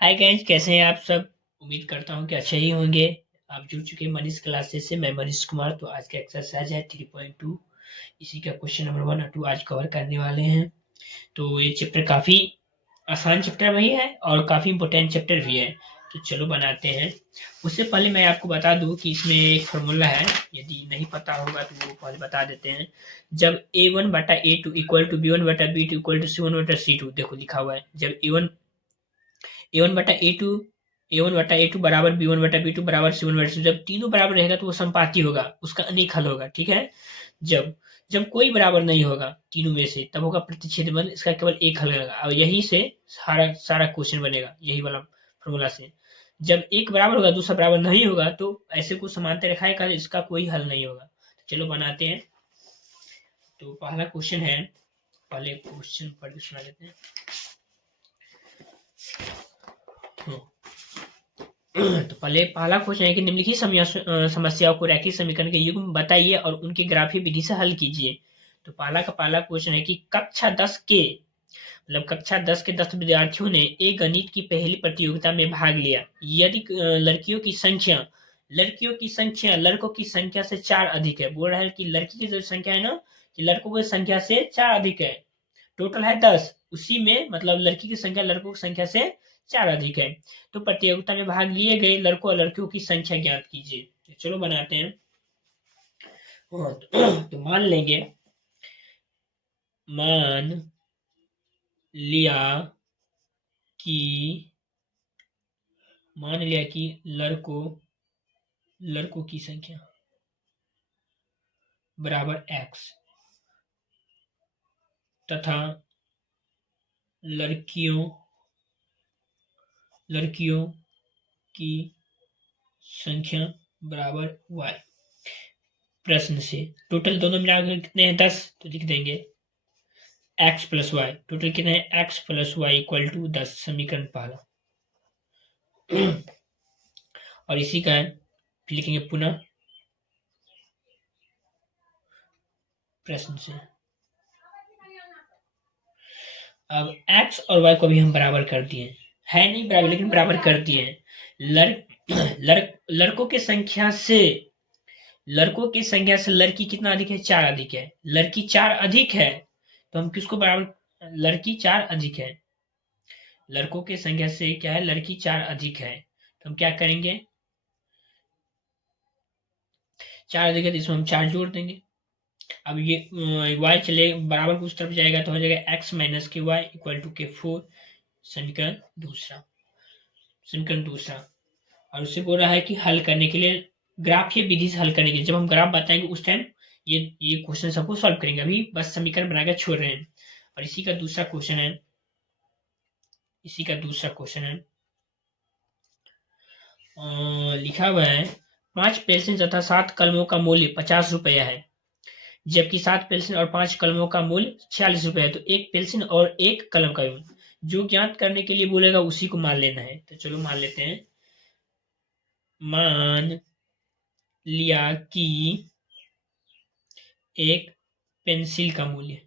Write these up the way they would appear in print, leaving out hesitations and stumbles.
Hi guys, कैसे हैं आप सब। उम्मीद करता हूँ कि अच्छे ही होंगे। आप जुड़ चुके हैं मनीष क्लासेस से। मैं मनीष कुमार। तो आज का एक्सरसाइज है 3.2। इसी का क्वेश्चन नंबर 1 और 2 आज कवर करने वाले हैं। तो ये चैप्टर काफ़ी आसान चैप्टर भी है और काफ़ी इम्पोर्टेंट चैप्टर भी है। तो चलो बनाते हैं। उससे पहले मैं आपको बता दूं कि इसमें एक फार्मूला है। यदि नहीं पता होगा तो वो पहले बता देते हैं। जब A1/A2 equal to B1/B2 equal to C1/C2, देखो लिखा हुआ है। जब A1/A2 बराबर B1/B2 बराबर C1/C2, जब तीनों बराबर रहेगा तो वो संपाती होगा, उसका अनेक हल होगा। ठीक है। जब जब कोई बराबर नहीं होगा तीनों में से, तब होगा प्रतिच्छेद बल। इसका केवल एक हल रहेगा और यही से सारा सारा क्वेश्चन बनेगा, यही वाला फॉर्मूला से। जब एक बराबर होगा दूसरा बराबर नहीं होगा तो ऐसे कुछ समांतर रेखाएं का इसका कोई हल नहीं होगा। तो चलो बनाते हैं। तो पहला क्वेश्चन है, पहले क्वेश्चन पढ़ के सुना देते हैं। तो पहले पहला क्वेश्चन है कि निम्नलिखित समस्याओं को रैखिक समीकरण के युग्म बताइए और उनकी ग्राफीय विधि से हल कीजिए। तो पहला का पहला क्वेश्चन है कि कक्षा 10 के 10 विद्यार्थियों ने एक गणित की पहली प्रतियोगिता में भाग लिया। यदि लड़कों की संख्या से 4 अधिक है। बोल रहा है कि लड़की की जो संख्या है ना, कि लड़कों की संख्या से 4 अधिक है। टोटल है 10, उसी में मतलब लड़की की संख्या लड़कों की संख्या से 4 अधिक है। तो प्रतियोगिता में भाग लिए गए लड़कों और लड़कियों की संख्या ज्ञात कीजिए। तो चलो बनाते हैं। तो मान लिया कि लड़कों की संख्या बराबर x तथा लड़कियों की संख्या बराबर y। प्रश्न से टोटल दोनों मिलाकर कितने हैं 10, तो लिख देंगे x प्लस वाई। टोटल कितने हैं x plus y equal to 10, समीकरण पहला। और इसी का फिर लिखेंगे पुनः प्रश्न से। अब x और y को भी हम बराबर कर दिए है नहीं बराबर, लेकिन बराबर कर दिए हैं। लड़कों की संख्या से लड़की कितना अधिक है, 4 अधिक है। लड़की 4 अधिक है तो हम किसको बराबर, लड़की 4 अधिक है। लड़कों की संख्या से क्या है, लड़की 4 अधिक है। तो हम क्या करेंगे, 4 अधिक है तो इसमें हम 4 जोड़ देंगे। अब ये y चले बराबर उस तरफ जाएगा तो हो जाएगा x माइनस के वाई इक्वल टू के 4। समीकरण दूसरा। और उससे बोल रहा है कि हल करने के लिए ग्राफीय विधि से हल करने के लिए, जब हम ग्राफ बताएंगे उस टाइम ये क्वेश्चन सबको सॉल्व करेंगे। अभी बस समीकरण बनाकर छोड़ रहे हैं। और इसी का दूसरा क्वेश्चन है लिखा हुआ है 5 पेंसिल तथा 7 कलमों का मूल्य 50 रुपया है, जबकि 7 पेंसिल और 5 कलमों का मूल्य 46 रुपया है। तो एक पेंसिल और एक कलम का जो ज्ञात करने के लिए बोलेगा उसी को मान लेना है। तो चलो मान लेते हैं। मान लिया कि एक पेंसिल का मूल्य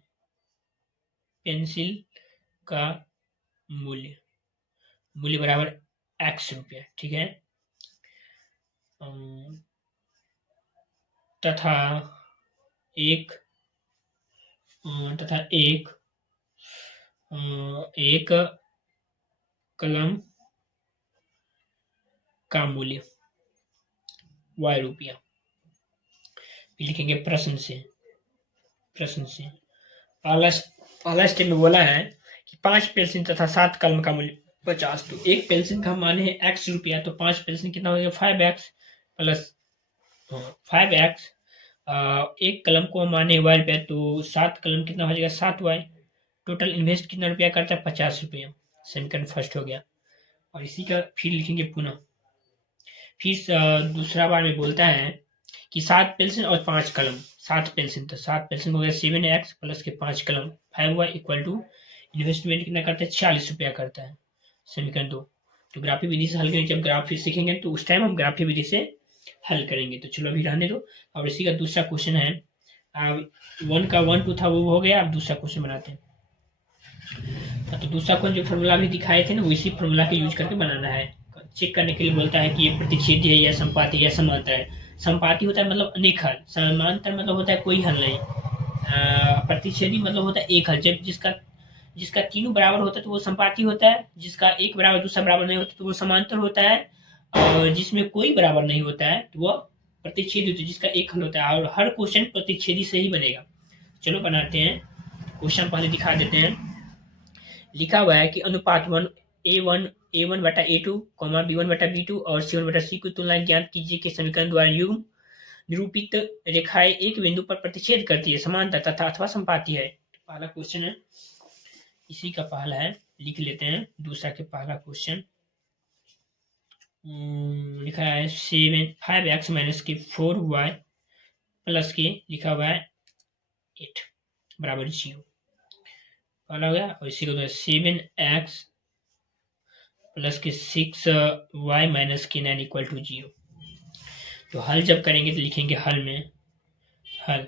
बराबर x रुपया, ठीक है। तथा एक कलम का मूल्य y रुपया। लिखेंगे प्रश्न से। पहला स्टेप में बोला है कि 5 पेंसिल तथा 7 कलम का मूल्य 50। तो एक पेंसिल का मान है x रुपया, तो 5 पेंसिल कितना हो जाएगा 5x प्लस 5x। एक कलम को माने y रुपया, तो 7 कलम कितना हो जाएगा 7y। टोटल इन्वेस्ट कितना रुपया करता है 50 रुपया। समीकरण फर्स्ट हो गया। और इसी का फिर लिखेंगे पुनः। फिर दूसरा बार में बोलता है कि 7 पेंसिल और 5 कलम। 7 पेंसिल तो 7 पेंसिल हो गया 7x प्लस के 5 कलम 5y इक्वल टू इन्वेस्टमेंट कितना करता है 40 रुपया करता है। समीकरण 2। तो ग्राफीय विधि से हल करेंगे। जब ग्राफ सीखेंगे तो उस टाइम हम ग्राफीय विधि से हल करेंगे। तो चलो अभी रहने दो। और इसी का दूसरा क्वेश्चन है 1 का 1 2 था वो हो गया। अब दूसरा क्वेश्चन बनाते हैं। तो दूसरा कौन जो फॉर्मूला भी दिखाए थे ना, उसी फॉर्मूला के यूज करके बनाना है। चेक करने के लिए बोलता है कि ये प्रतिच्छेदी है या संपाती है या समांतर है। संपाती होता है मतलब अनेक हल, समांतर मतलब होता है कोई हल नहीं, प्रतिच्छेदी मतलब होता है एक हल। जब जिसका जिसका तीनों बराबर होता है तो वो संपाती होता है, जिसका एक बराबर दूसरा बराबर नहीं होता तो वो समांतर होता है, और जिसमें कोई बराबर नहीं होता है तो वो प्रतिच्छेदी होता है, जिसका एक हल होता है। और हर क्वेश्चन प्रतिच्छेदी से ही बनेगा। चलो बनाते हैं, क्वेश्चन पहले दिखा देते हैं। लिखा हुआ है कि अनुपात ए वन बटा ए टू, बी वन बटा बी टू और सी वन बटा सी की तुलना ज्ञात कीजिए कि समीकरण द्वारा युग्म निरूपित रेखाएं एक बिंदु पर प्रतिच्छेद करती है, समांतर तथा अथवा संपाती है। पहला क्वेश्चन है, इसी का पहला है, लिख लेते हैं दूसरा के पहला क्वेश्चन। लिखा है 5x माइनस के 4y प्लस के लिखा हुआ है 8 बराबर 0 पहला हो गया। और इसी को 7x प्लस के 6y माइनस के 9 इक्वल टू 0। तो हल जब करेंगे तो लिखेंगे हल में, हल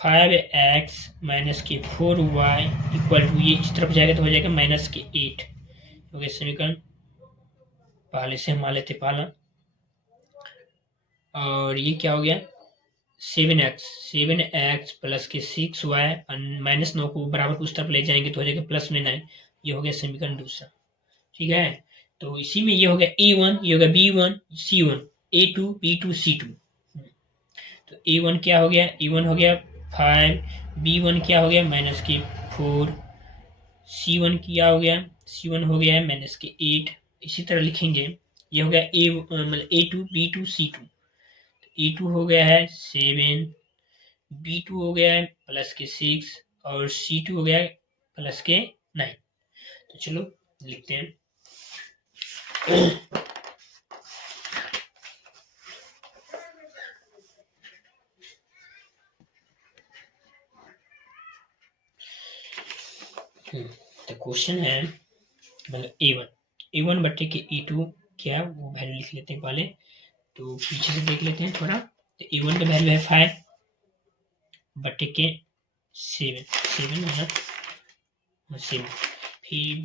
5x माइनस के 4y इक्वल टू, ये इस तरफ जाएगा तो हो जाएगा माइनस के 8। हो गया समीकरण पहले से हम मान लेते पहला। और ये क्या हो गया 7x प्लस के 6y माइनस 9 को बराबर उस तरफ ले जाएंगे तो हो जाएगा प्लस में 9। ये हो गया समीकरण दूसरा। ठीक है, तो इसी में ये हो गया a1, ये हो गया b1 c1, a2 b2 c2। तो a1 क्या हो गया, a1 हो गया 5, b1 क्या हो गया माइनस के 4, c1 क्या हो गया, c1 हो गया है माइनस के 8। इसी तरह लिखेंगे, ये हो गया a मतलब a2 b2 c2। a2 हो गया है 7, b2 हो गया है प्लस के 6 और c2 हो गया है प्लस के 9। तो चलो लिखते हैं। तो क्वेश्चन है मतलब a1 बट्टे के e2 क्या है वो वैल्यू लिख लेते हैं पहले। तो पीछे से देख लेते हैं थोड़ा। तो a1 का वैल्यू है 5 बट्टे के 7 है 7। फिर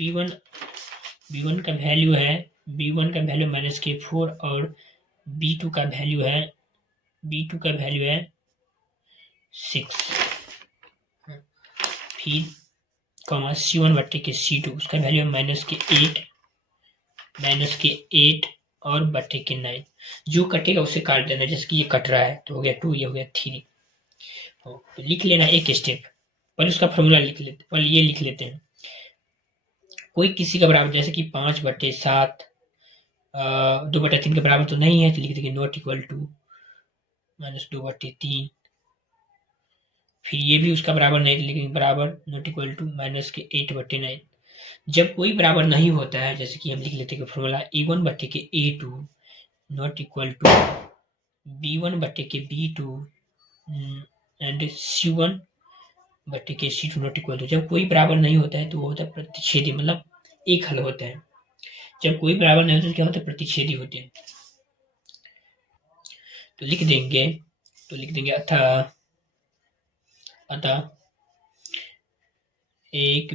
b1 का वैल्यू है, b1 का वैल्यू माइनस के 4 और b2 का वैल्यू है 6। फिर कॉमा c1 बट्टे के c2 उसका वैल्यू है माइनस के 8 और बट्टे के 9। जो कटेगा उसे काट देना, जैसे कि ये कट रहा है तो हो गया 2, ये हो गया 3। तो लिख लेना एक स्टेप, पहले उसका फॉर्मूला लिख लेते, पहले ये लिख लेते हैं। कोई किसी का बराबर, जैसे कि 5 बट्टे 7 2 बट्टे 3 के बराबर तो नहीं है, तो लिख देंगे नॉट इक्वल टू माइनस 2 बट्टे 3। फिर ये भी उसका बराबर नहीं, लिखेंगे बराबर नॉट इक्वल टू माइनस के 8 बट्टे 9। जब कोई बराबर नहीं होता है, जैसे कि हम लिख लेते हैं फॉर्मूला a1 बट्टे के a2 not equal to b1 बट्टे के b2 एंड c1 बट्टे के c2 नॉट इक्वल टू। जब कोई बराबर नहीं होता है तो वो होता है प्रतिच्छेदी, मतलब एक हल होता है। जब कोई बराबर नहीं होता तो क्या होता है, प्रतिच्छेदी होते हैं। तो लिख देंगे अतः एक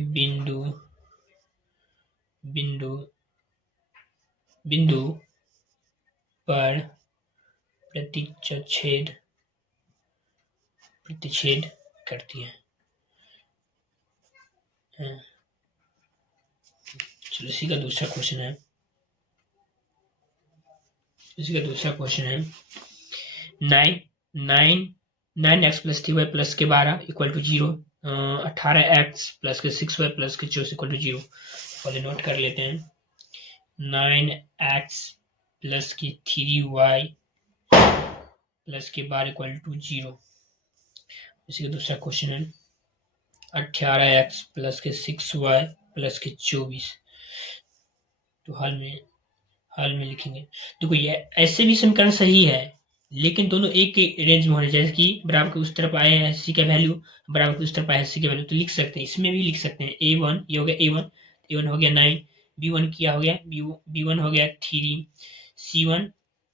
बिंदु पर प्रतिच्छेद करती है। चलो इसी का दूसरा क्वेश्चन है 9x प्लस 3y प्लस के 12 इक्वल टू 0, 18x प्लस के 6y प्लस के 24 इक्वल टू 0। पहले नोट कर लेते हैं। 9x प्लस की 3y प्लस के 12 इक्वल टू 0। इसी का दूसरा क्वेश्चन है 18x प्लस के 6y प्लस के 24। तो हल में लिखेंगे। देखो ये ऐसे भी समीकरण सही है, लेकिन दोनों एक के रेंज में होने, जैसे कि बराबर के उस तरफ आए हैं सी का वैल्यू, बराबर के उस तरफ आए हैं सी का वैल्यू, तो लिख सकते हैं। इसमें भी लिख सकते हैं a1, ये हो गया a1 हो गया 9, b1 क्या हो गया, b1 हो गया 3, c1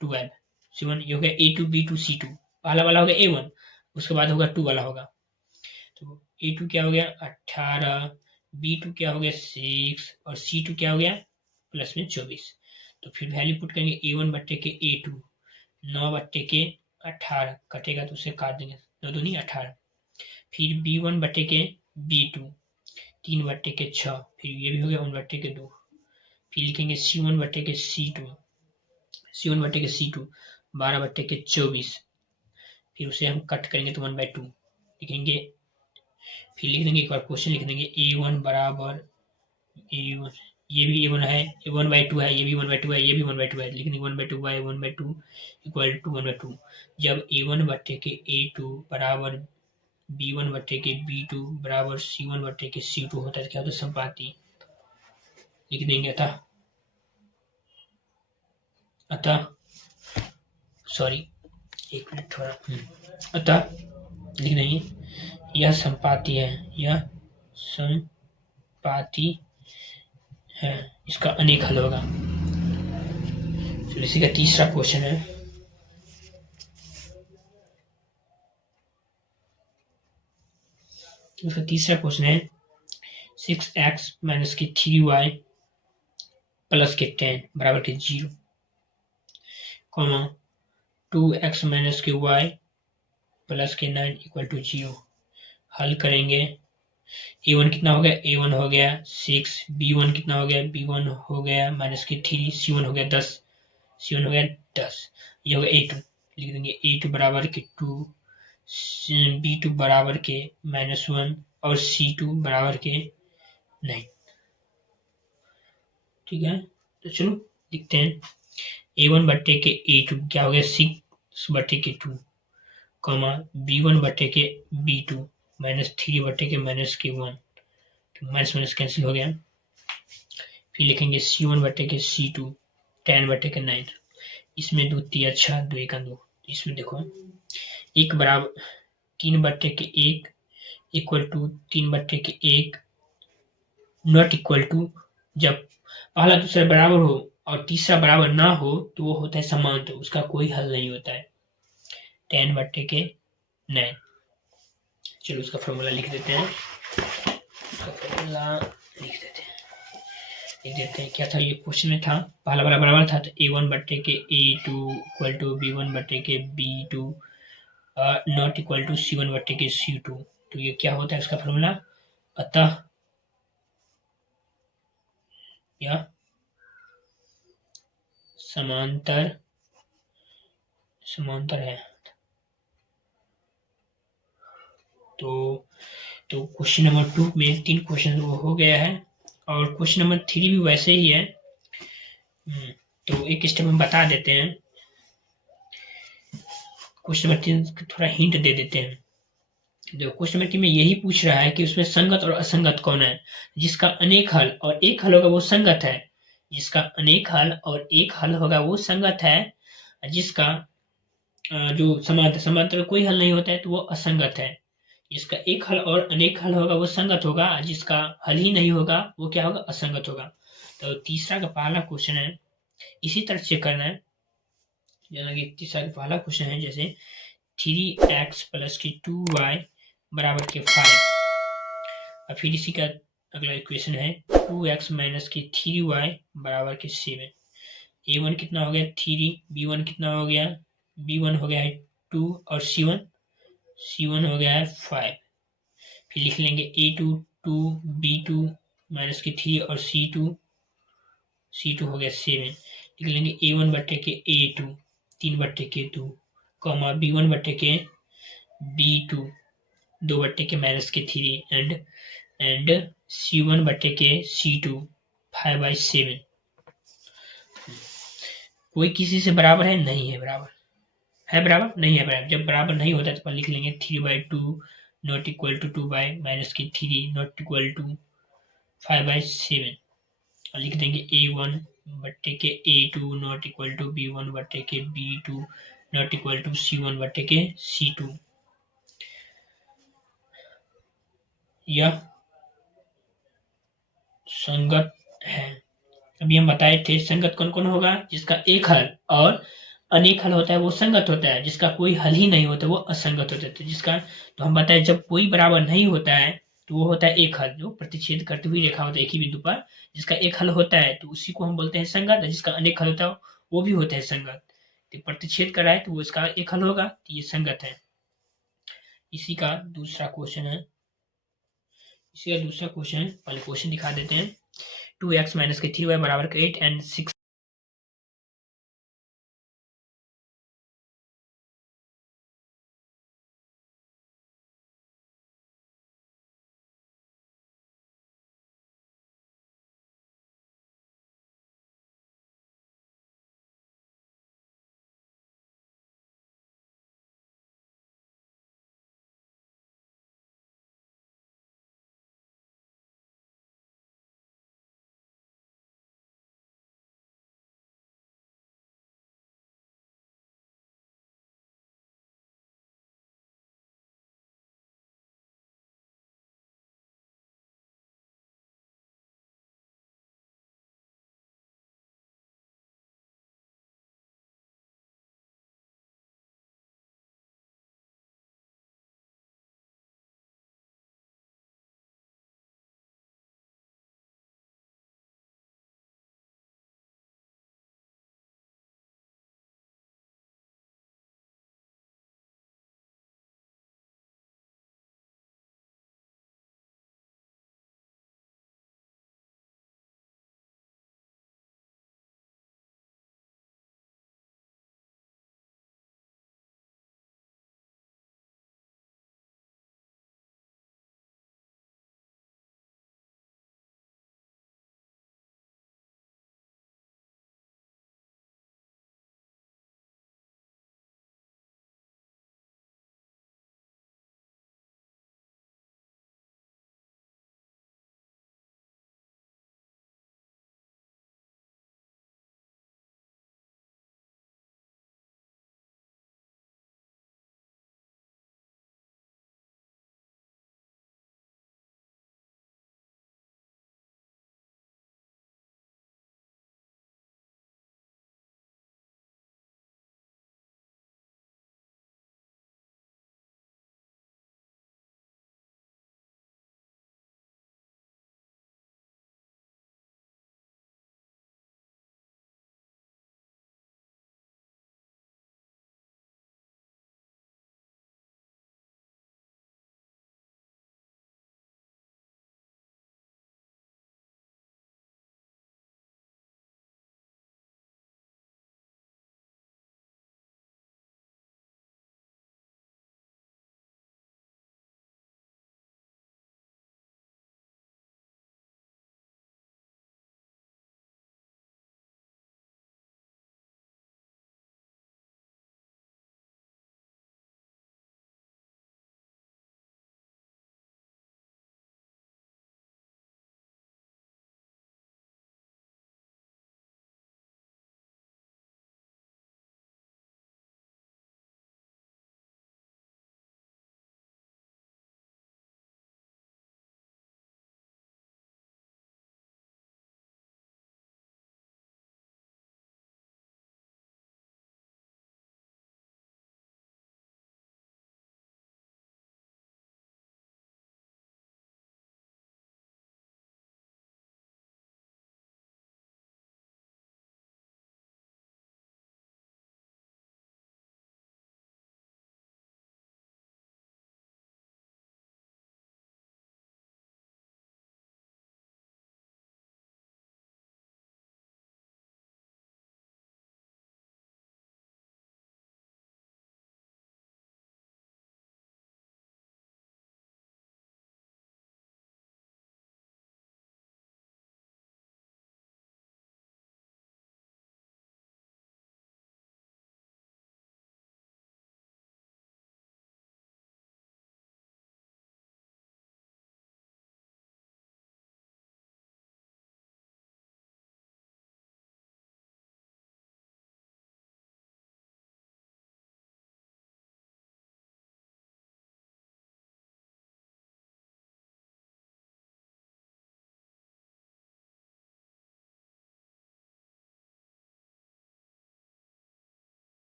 12, c1 ये हो गया a2 b2 c2। पहला वाला हो गया a1, उसके बाद होगा 2 वाला होगा। तो A2 क्या हो गया 18, B2 क्या हो गया 6 और C2 क्या हो गया प्लस में 24। तो फिर वैल्यू पुट करेंगे A1 बट्टे के A2, 9 बट्टे के 18 कटेगा तो उसे काट देंगे, 9 दूनी 18। फिर B1 बट्टे के B2, 3 बट्टे के 6, फिर ये भी हो गया 1 बट्टे के 2। फिर लिखेंगे C1 बट्टे के C2, C1 बट्टे के C2 12 बट्टे के 24। फिर उसे हम कट करेंगे तो 1/2 लिखेंगे। फिर लिख देंगे एक बार क्वेश्चन लिख देंगे A1 बराबर A1, ये भी A1 है, ये 1/2 है, ये भी 1/2 है, ये भी 1/2 है, लिख देंगे 1/2 बाई 1/2 इक्वल टू 1/2। जब A1 बट्टे के A2 बराबर B1 बट्टे के B2 बराबर C1 बट्टे के C2 होता है क्या होता है संपाती, लिख देंगे अतः सॉरी एक मिनट थोड़ा अतः लिख देंगे यह संपाती है, यह संपाती है, इसका अनेक हल होगा। तो इसी का तीसरा क्वेश्चन है, इसका तीसरा क्वेश्चन है 6x माइनस के 3y प्लस के 10 बराबर के 0, कॉमा 2x माइनस के y प्लस के 9 इक्वल टू 0। हल करेंगे। a1 कितना हो गया a1 हो गया 6, b1 कितना हो गया b1 हो गया माइनस के 3, c1 हो गया 10, c1 हो गया 10, ये हो गया a2, लिख देंगे a2 बराबर के 2, b2 बराबर के -1 और c2 बराबर के 9। ठीक है, तो चलो लिखते हैं a1 बट्टे के a2 क्या हो गया 6 बट्टे के 2, कॉमा b1 बट्टे के b2 -3 बट्टे के -1, तो माइनस माइनस कैंसिल हो गया। फिर लिखेंगे c1 बट्टे के c2 10 बट्टे के 9, इसमें 2 3 अच्छा 2 1 2, इसमें देखो 1 बराबर 3 बट्टे के 1 इक्वल टू 3 बट्टे के 1 नॉट इक्वल टू, जब पहला दूसरा बराबर हो और तीसरा बराबर ना हो तो वो होता है समान, तो उसका कोई हल नहीं होता है। 10 बट्टे के 9, चलो उसका फॉर्मूला लिख देते हैं, उसका फॉर्मूला लिख देते हैं क्या था ये क्वेश्चन में था, पहला वाला बराबर था तो a1 बट्टे के a2 इक्वल टू b1 बट्टे के b2 not equal to c1 बट्टे के c2, तो ये क्या होता है इसका फॉर्मूला, अतः यह समांतर है। तो क्वेश्चन नंबर 2 में 3 क्वेश्चन वो हो गया है और क्वेश्चन नंबर 3 भी वैसे ही है। तो एक स्टेप हम बता देते हैं, क्वेश्चन नंबर 3 थोड़ा हिंट दे देते हैं। देखो क्वेश्चन नंबर 3 में यही पूछ रहा है कि उसमें संगत और असंगत कौन है, जिसका अनेक हल और एक हल होगा वो संगत है, जिसका अनेक हल और एक हल होगा वो संगत है, जिसका जो समांतर कोई हल नहीं होता है तो वो असंगत है, जिसका एक हल और अनेक हल होगा वो संगत होगा, जिसका हल ही नहीं होगा वो क्या होगा असंगत होगा। तो तीसरा का पहला क्वेश्चन है इसी तरह चेक करना है, जैसा कि तीसरा का पहला क्वेश्चन है जैसे 3x प्लस की 2y बराबर के 5, और फिर इसी का अगला इक्वेशन है 2x माइनस की 3y बराबर के 7। a1 कितना हो गया 3, b1 कितना हो गया b1 हो गया है 2 और c1 हो गया है 5। फिर लिख लेंगे a2 2, b2 माइनस के 3 और c2 हो गया 7। लिख लेंगे a1 बट्टे के a2 3 बट्टे के 2, कॉमा b1 बट्टे के b2 2 बट्टे के -3 एंड c1 बट्टे के c2 5/7। कोई किसी से बराबर है नहीं है, बराबर है बराबर नहीं है बराबर, जब बराबर नहीं होता है तो लिख लेंगे 3/2 not equal to 2/-3 not equal to 5/7, और लिख देंगे a1 बट्टे के a2 not equal to b1 बट्टे के b2 not equal to c1 बट्टे के c2। यह संगत है। अभी हम बताए थे संगत कौन कौन होगा, जिसका एक हल और अनेक हल होता है वो संगत होता है, जिसका कोई हल ही नहीं होता वो असंगत होता है। तो जिसका तो हम बताएं जब कोई बराबर नहीं होता है तो वो होता है एक हल, जो प्रतिच्छेद करती हुई रेखा होता है एक ही बिंदु पर, जिसका एक हल होता है तो उसी को हम बोलते हैं संगत, जिसका अनेक हल होता है वो भी होता है संगत। तो प्रतिच्छेद कर रहा है तो वो इसका एक हल होगा, तो ये संगत है। इसी का दूसरा क्वेश्चन है, पहले क्वेश्चन दिखा देते हैं। 2x - 3y = 8 and 6